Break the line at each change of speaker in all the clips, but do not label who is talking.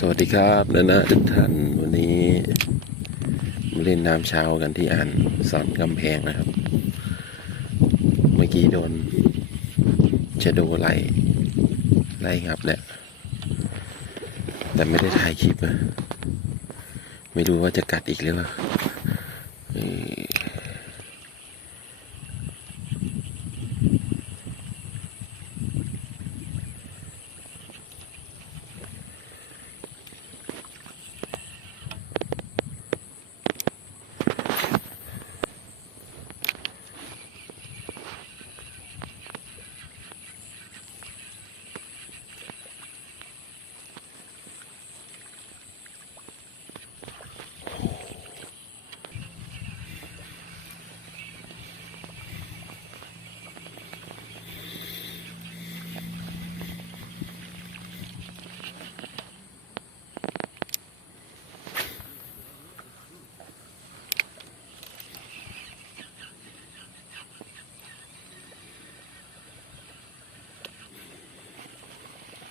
สวัสดีครับนะนะทุกท่านวันนี้มาเล่นน้ำเช้ากันที่อ่านสอนกำแพงนะครับ เมื่อกี้โดนชะโดไล่ไล่งับแหละแต่ไม่ได้ถ่ายคลิปนะไม่รู้ว่าจะกัดอีกหรือเปล่าเออ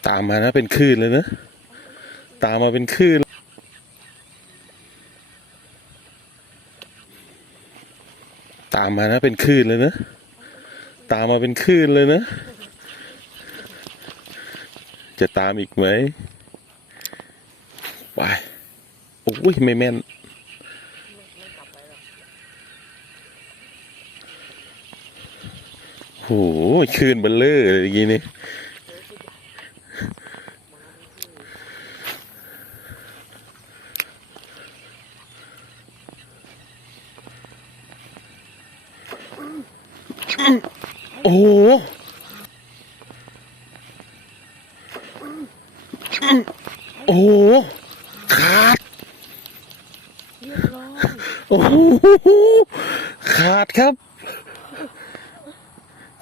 ตามมานะเป็นคลื่นเลยนะ ตามมาเป็นคลื่นตามมานะเป็นคลื่นเลยนะ ตามมาเป็นคลื่นเลยนะ จะตามอีกไหมไปโอ้ยไม่แม่นโอ้โหคลื่นเบัลเลอร์เลยเมื่อกี้ นี่โอ้โหโอ้โหขาดโอ้โหขาดครับ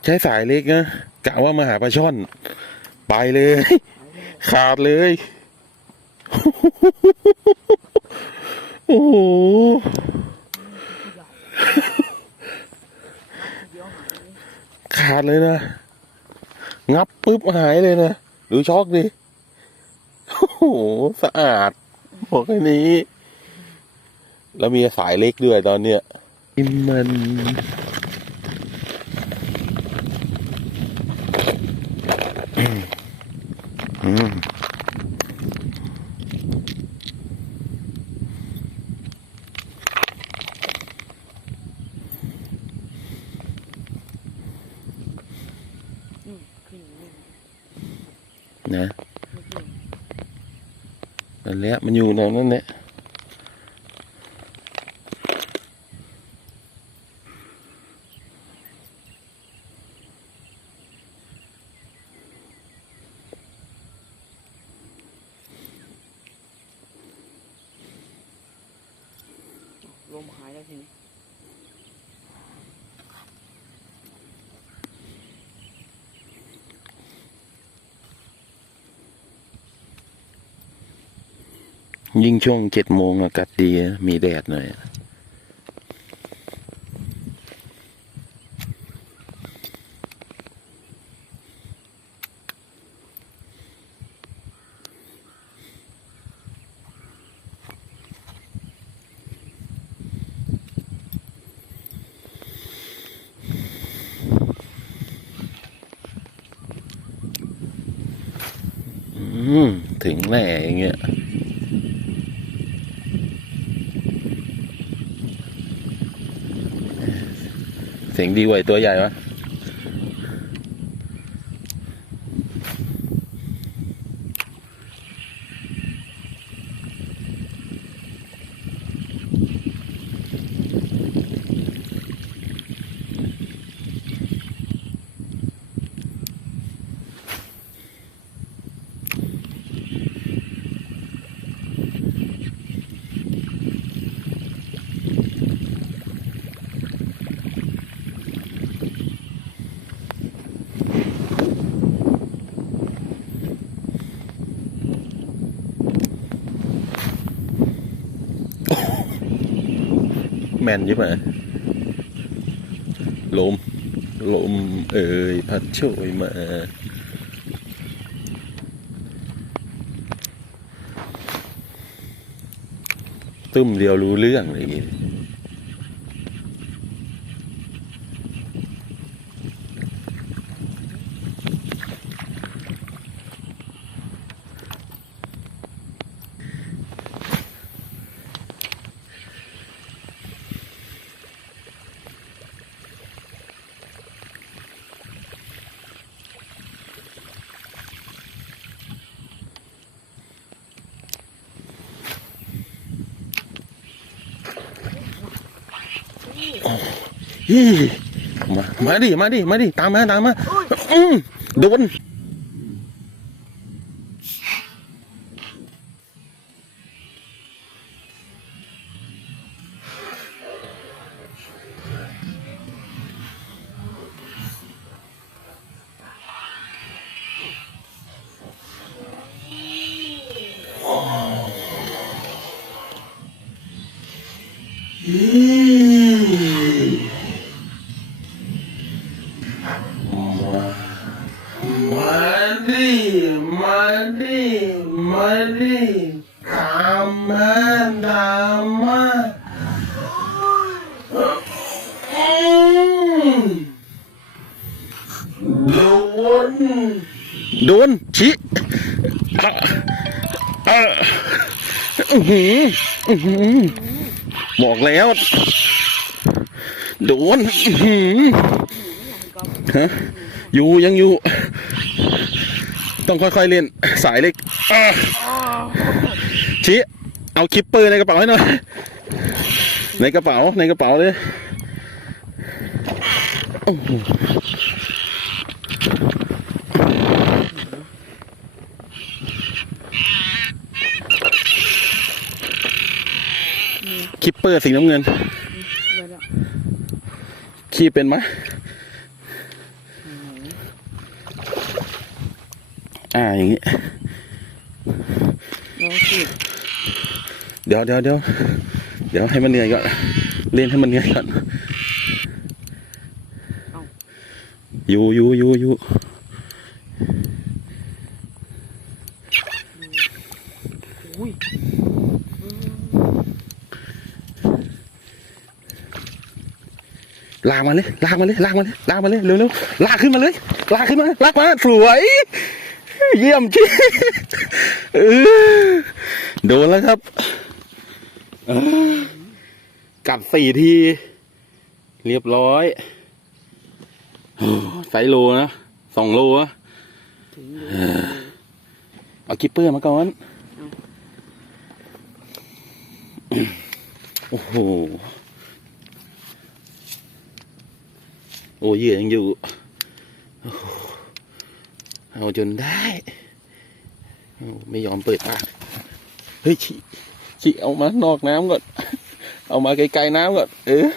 ใช้สายเล็กนะกะว่ามาหาปลาช่อน ไปเลย ขาดเลย โอ้โห ขาดเลยนะ งับปุ๊บหายเลยนะ หรือช็อกดิ โอ้โห สะอาดบอกแค่นี้ แล้วมีสายเล็กด้วยตอนเนี้ยมัน แหละมันอยู่ในนั้นแหละ
ลมหายแล้วทีนี้
ยิ่งช่วงเจ็ดโมงอากาศดี มีแดดหน่อยถึงแหล่อย่างเงี้ย เสียงดีกว่าตัวใหญ่ปะ แมนใช่ไหมลม ลม เอ่ยพัดโชยมาตุ้มเดียวรู้เรื่องอะไรอย่างงี้ มามาดิมาดิมาดิตามมาตามมาอืมโดนม อหืออื้อหือบอกแล้ว โดนอื้อหือฮะอยู่ยังอยู่ ต้องค่อยๆเล่นสายเล็กอะชี้เอาคิปเปอร์ในกระเป๋าให้หน่อย ในกระเป๋าในกระเป๋าเลยโอ้โหคิปเปอร์สีน้ำเงิน
เดี๋ยวเดี๋ยว
ขี่เป็นไหม อ่าอย่างนี้
ลองสิ
เดี๋ยวเดี๋ยวเดี๋ยวเดี๋ยวให้มันเหนื่อยก่อนเล่นให้มันเหนื่อยก่อนอยู่อยู่อยู่อยู่
อุ้ย
ลากมาเลยลากมาเลยลากมาเลยลากมาเลยเร็วเร็วลากขึ้นมาเลยลากขึ้นมาลากมาสวย เยี่ยมจีโดนแล้วครับกัดสี่ที เรียบร้อยไซส์โลนะสองโลนะ
เอา
กิปเปอร์มาก่อน โอ้โห โอ้เยื่อยังอยู่โอ้โห เอาจนได้โอ้ไม่ยอมเปิดปากเฮ้ยฉีฉีเอามานอกน้ำก่อน เอามาไกลๆน้ำก่อน เออ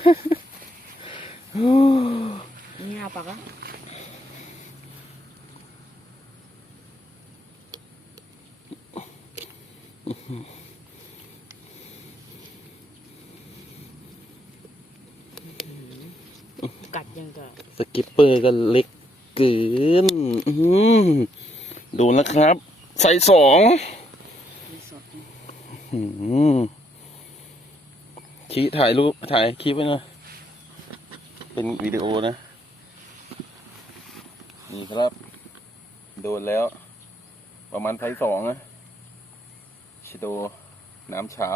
โอ้
นี่อาปากอะกัดยังกับ
สกิปเปอร์ก็เล็ก เกินอื้อหือโดนแล้วครับ ใส่สอง
อร์ทนี่
อืมชี้ถ่ายรูป ถ่ายคลิปไว้นะ เป็นวิดีโอนะ นี่ครับ โดนแล้ว ประมาณไซส์สองนะ ชิโด น้ำเช้า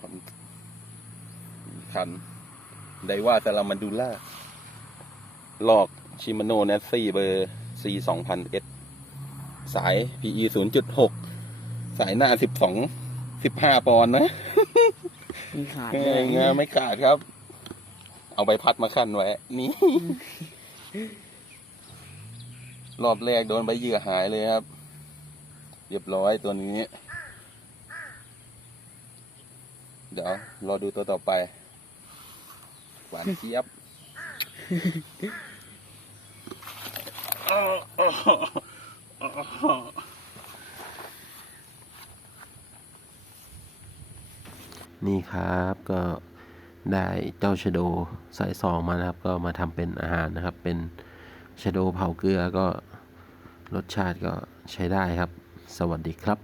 ผมคันไดว่าซาลามันดูล่า หลอก ชิมาโนเนสซี่เบอร์ C สองพันเอสสาย PE ศูนย์จุดหกสายหน้าสิบสองสิบห้าปอนด์นะ
มีขาด
เอ
เล
อยงาไม่ขาดครับ เอาใบพัดมาขั้นไว้ นี่ รอบแรกโดนใบเหยื่อหายเลยครับ เรียบร้อยตัวนี้ เดี๋ยว รอดูตัวต่อไป หวานเจี๊ยบ นี่ครับก็ได้เจ้าชะโดสายซองมานะครับ ก็มาทำเป็นอาหารนะครับ เป็นชะโดเผาเกลือก็รสชาติก็ใช้ได้ครับ สวัสดีครับ